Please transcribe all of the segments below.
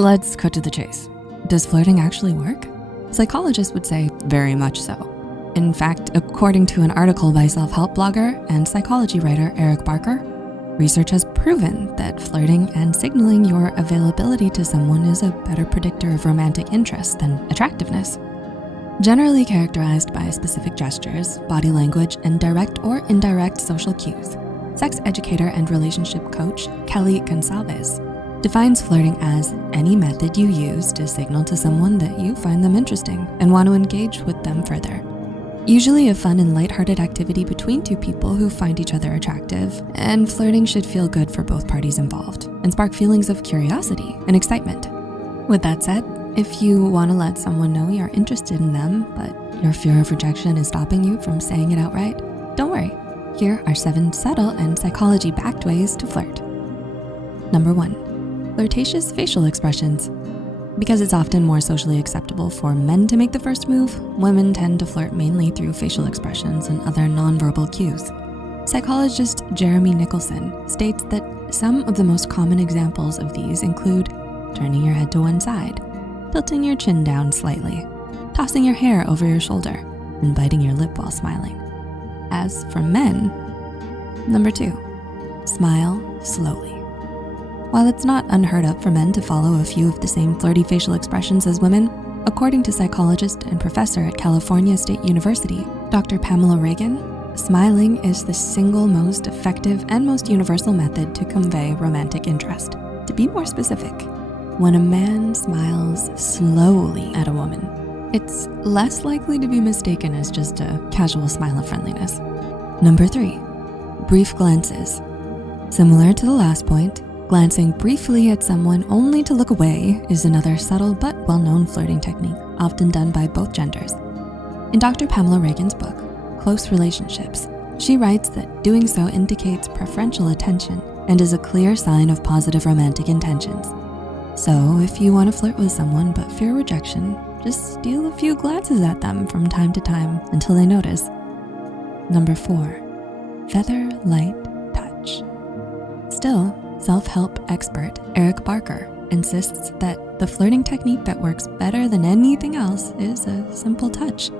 Let's cut to the chase. Does flirting actually work? Psychologists would say very much so. In fact, according to an article by self-help blogger and psychology writer Eric Barker, research has proven that flirting and signaling your availability to someone is a better predictor of romantic interest than attractiveness. Generally characterized by specific gestures, body language, and direct or indirect social cues, sex educator and relationship coach Kelly Gonsalves defines flirting as any method you use to signal to someone that you find them interesting and want to engage with them further. Usually a fun and lighthearted activity between two people who find each other attractive, and flirting should feel good for both parties involved and spark feelings of curiosity and excitement. With that said, if you wanna let someone know you're interested in them, but your fear of rejection is stopping you from saying it outright, don't worry. Here are 7 subtle and psychology-backed ways to flirt. Number 1, flirtatious facial expressions. Because it's often more socially acceptable for men to make the first move, women tend to flirt mainly through facial expressions and other nonverbal cues. Psychologist Jeremy Nicholson states that some of the most common examples of these include turning your head to one side, tilting your chin down slightly, tossing your hair over your shoulder, and biting your lip while smiling. As for men, number 2, smile slowly. While it's not unheard of for men to follow a few of the same flirty facial expressions as women, according to psychologist and professor at California State University, Dr. Pamela Reagan, smiling is the single most effective and most universal method to convey romantic interest. To be more specific, when a man smiles slowly at a woman, it's less likely to be mistaken as just a casual smile of friendliness. Number 3, brief glances. Similar to the last point, glancing briefly at someone only to look away is another subtle but well-known flirting technique, often done by both genders. In Dr. Pamela Reagan's book, Close Relationships, she writes that doing so indicates preferential attention and is a clear sign of positive romantic intentions. So if you want to flirt with someone but fear rejection, just steal a few glances at them from time to time until they notice. Number 4, feather light touch. Still, self-help expert Eric Barker insists that the flirting technique that works better than anything else is a simple touch.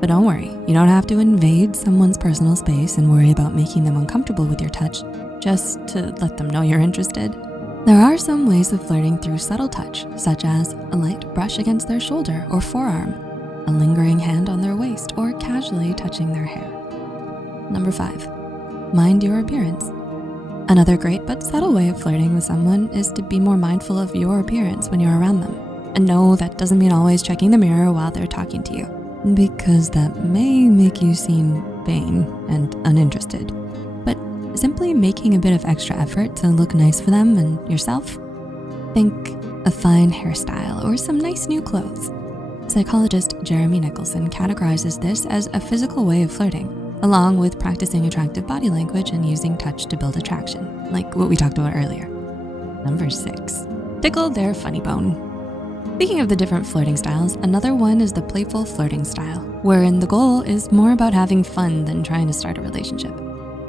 But don't worry, you don't have to invade someone's personal space and worry about making them uncomfortable with your touch, just to let them know you're interested. There are some ways of flirting through subtle touch, such as a light brush against their shoulder or forearm, a lingering hand on their waist, or casually touching their hair. Number 5, mind your appearance. Another great but subtle way of flirting with someone is to be more mindful of your appearance when you're around them. And no, that doesn't mean always checking the mirror while they're talking to you, because that may make you seem vain and uninterested. But simply making a bit of extra effort to look nice for them and yourself. Think a fine hairstyle or some nice new clothes. Psychologist Jeremy Nicholson categorizes this as a physical way of flirting, along with practicing attractive body language and using touch to build attraction, like what we talked about earlier. Number 6, tickle their funny bone. Speaking of the different flirting styles, another one is the playful flirting style, wherein the goal is more about having fun than trying to start a relationship.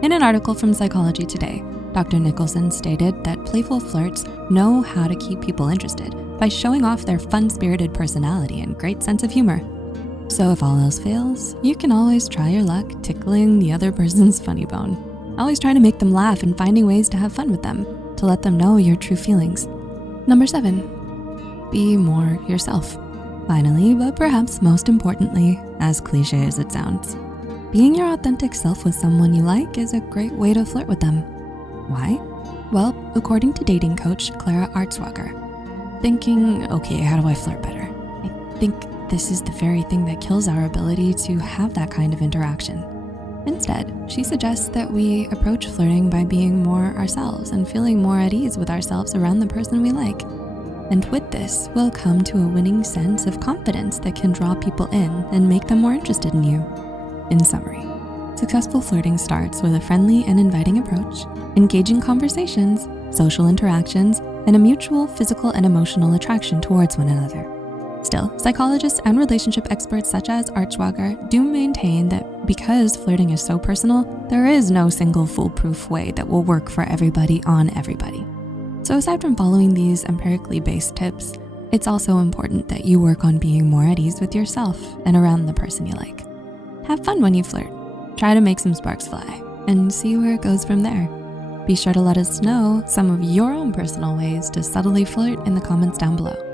In an article from Psychology Today, Dr. Nicholson stated that playful flirts know how to keep people interested by showing off their fun-spirited personality and great sense of humor. So if all else fails, you can always try your luck tickling the other person's funny bone. Always try to make them laugh and finding ways to have fun with them, to let them know your true feelings. Number 7, be more yourself. Finally, but perhaps most importantly, as cliche as it sounds, being your authentic self with someone you like is a great way to flirt with them. Why? Well, according to dating coach Clara Artswager, thinking, okay, how do I flirt better? I think this is the very thing that kills our ability to have that kind of interaction. Instead, she suggests that we approach flirting by being more ourselves and feeling more at ease with ourselves around the person we like. And with this, we'll come to a winning sense of confidence that can draw people in and make them more interested in you. In summary, successful flirting starts with a friendly and inviting approach, engaging conversations, social interactions, and a mutual physical and emotional attraction towards one another. Still, psychologists and relationship experts such as Artswager do maintain that because flirting is so personal, there is no single foolproof way that will work for everybody on everybody. So aside from following these empirically based tips, it's also important that you work on being more at ease with yourself and around the person you like. Have fun when you flirt. Try to make some sparks fly and see where it goes from there. Be sure to let us know some of your own personal ways to subtly flirt in the comments down below.